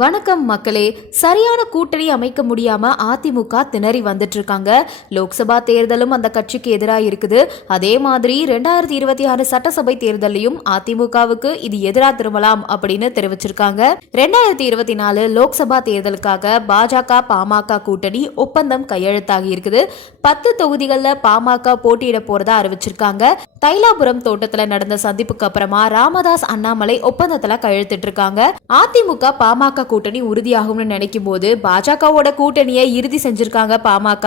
வணக்கம் மக்களே. சரியான கூட்டணி அமைக்க முடியாம அதிமுக திணறி வந்துட்டு இருக்காங்க. லோக்சபா தேர்தலும் அந்த கட்சிக்கு எதிராக இருக்குது. அதே மாதிரி 2026 சட்டசபை தேர்தலையும் அதிமுகவுக்கு இது எதிராக திரும்பலாம் அப்படின்னு தெரிவிச்சிருக்காங்க. 2024 லோக்சபா தேர்தலுக்காக பாஜக பாமக கூட்டணி ஒப்பந்தம் கையெழுத்தாகி இருக்குது. 10 தொகுதிகளில் பாமக போட்டியிட போறதா அறிவிச்சிருக்காங்க. தைலாபுரம் தோட்டத்துல நடந்த சந்திப்புக்கு அப்புறமா ராமதாஸ் அண்ணாமலை ஒப்பந்தத்துல கையெழுத்திட்டு இருக்காங்க. அதிமுக பாமக கூட்டணி உறுதியாகும்னு நினைக்கும் போது பாஜகவோட கூட்டணியை இறுதி செஞ்சிருக்காங்க பாமக.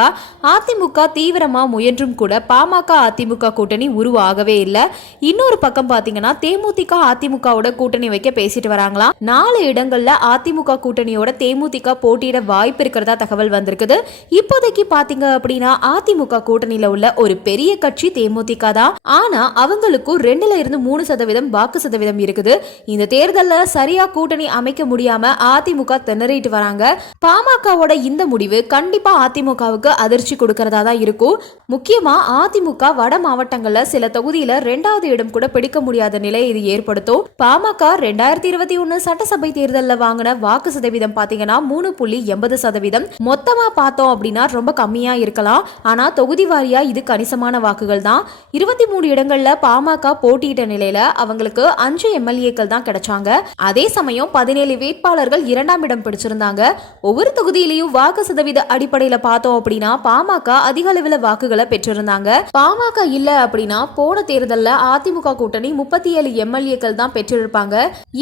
அதிமுக தீவிரமா முயன்றும் கூட பாமக அதிமுக கூட்டணி உருவாகவே இல்லை. இன்னொரு பக்கம் பாத்தீங்கன்னா தேமுதிக அதிமுகவோட கூட்டணி வைக்க பேசிட்டு வராங்களாம். 4 இடங்கள்ல அதிமுக கூட்டணியோட தேமுதிக போட்டியிட வாய்ப்பு இருக்கிறதா தகவல் வந்திருக்குது. இப்போதைக்கு பாத்தீங்க அப்படின்னா அதிமுக கூட்டணியில உள்ள ஒரு பெரிய கட்சி தேமுதிக தான். ஆனா அவங்களுக்கும் 2-3% வாக்கு சதவீதம் இருக்குது. இந்த தேர்தலில் சரியா கூட்டணி அமைக்க முடியாம அதிமுக திணறிட்டு வராங்க. பாமகவோட இந்த முடிவு கண்டிப்பா அதிமுகவுக்கு அதிர்ச்சி கொடுக்கறதா தான் இருக்கும். முக்கியமா அதிமுக வட மாவட்டங்கள்ல சில தொகுதியில 2வது இடம் கூட பிடிக்க முடியாத நிலை இது ஏற்படுத்தும். பாமக 2021 சட்டசபை தேர்தலில் வாங்கின வாக்கு சதவீதம் பாத்தீங்கன்னா 3.80%. மொத்தமா பார்த்தோம் அப்படின்னா ரொம்ப கம்மியா இருக்கலாம். ஆனா தொகுதி வாரியா இது கணிசமான வாக்குகள் தான். 23 இடங்கள்ல பாமக போட்டியிட்ட நிலையில அவங்களுக்கு 5 எம்எல்ஏக்கள் தான் கிடைச்சாங்க. அதே சமயம் 17 வேட்பாளர்கள் 2ஆம் இடம் பிடிச்சிருந்தாங்க. ஒவ்வொரு தொகுதியிலையும் வாக்கு சதவீத அடிப்படையில பார்த்தோம் அப்படின்னா பாமக அதிக அளவில் வாக்குகளை பெற்றிருந்தாங்க. பாமக இல்ல அப்படின்னா போன தேர்தலில் அதிமுக கூட்டணி 37 எம்எல்ஏக்கள் தான் பெற்றிருப்பாங்க.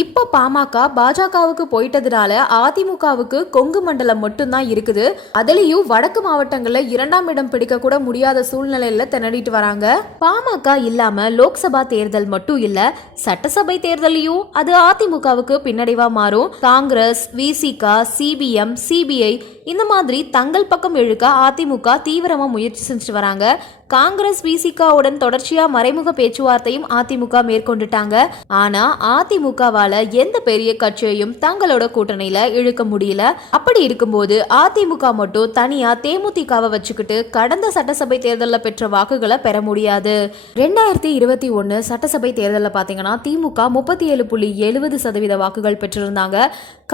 இப்ப பாமக பாஜகவுக்கு போயிட்டதுனால அதிமுகவுக்கு கொங்கு மண்டலம் மட்டும்தான் இருக்குது. அதுலயும் வடக்கு மாவட்டங்கள்ல 2ஆம் இடம் பிடிக்க கூட முடியாத சூழ்நிலையில திணறிட்டு வராங்க. பாமக இல்லாம லோக்சபா தேர்தல் மட்டும் இல்ல, சட்டசபை தேர்தலையும் அது அதிமுகவுக்கு பின்னடைவா மாறும். காங்கிரஸ், விசிக, சிபிஎம், சிபிஐ இந்த மாதிரி தங்கள் பக்கம் இழுக்க அதிமுக தீவிரமா முயற்சி செஞ்சு வராங்க. காங்கிரஸ் விசிகாவுடன் தொடர்ச்சியா மறைமுக பேச்சுவார்த்தையும் அதிமுக மேற்கொண்டுட்டாங்க. ஆனா அதிமுகவால எந்த பெரிய கட்சியையும் தங்களோட கூட்டணியில இழுக்க முடியல. அப்படி இருக்கும்போது அதிமுக மட்டும் தனியா தேமுதிகவை வச்சுக்கிட்டு கடந்த சட்டசபை தேர்தலில் பெற்ற வாக்குகளை பெற முடியாது. 2021 சட்டசபை தேர்தலில் பாத்தீங்கன்னா திமுக 37.70% வாக்குகள் பெற்றிருந்தாங்க.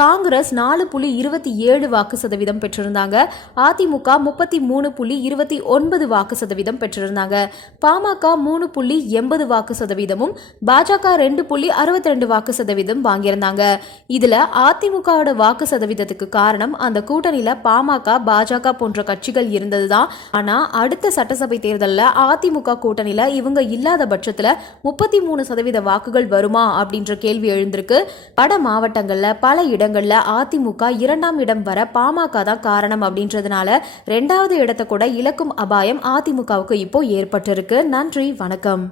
காங்கிரஸ் 4.27 வாக்கு சதவீதம் பெற்றிருந்தாங்க. அதிமுக 33.29 வாக்கு சதவீதம் பெற்றிருந்தாங்க. பாமக 3.80 வாக்கு சதவீதமும் பாஜக 2.62 வாக்கு சதவீதம் வாங்கியிருந்தாங்க. இதுல அதிமுகவோட வாக்கு சதவீதத்துக்கு காரணம் அந்த கூட்டணியில பாமக, பாஜக போன்ற கட்சிகள் இருந்ததுதான். ஆனா அடுத்த சட்டசபை தேர்தலில் அதிமுக கூட்டணியில இவங்க இல்லாத பட்சத்துல 33% வாக்குகள் வருமா அப்படின்ற கேள்வி எழுந்திருக்கு. வட மாவட்டங்கள்ல பல இடங்கள்ல அதிமுக 2ஆம் இடம் வர பாமக தான் காரணம் அப்படின்றதுனால 2வது இடத்தை கூட இழக்கும் அபாயம் அதிமுகவுக்கு இப்போ ஏற்பட்டிருக்கு. நன்றி, வணக்கம்.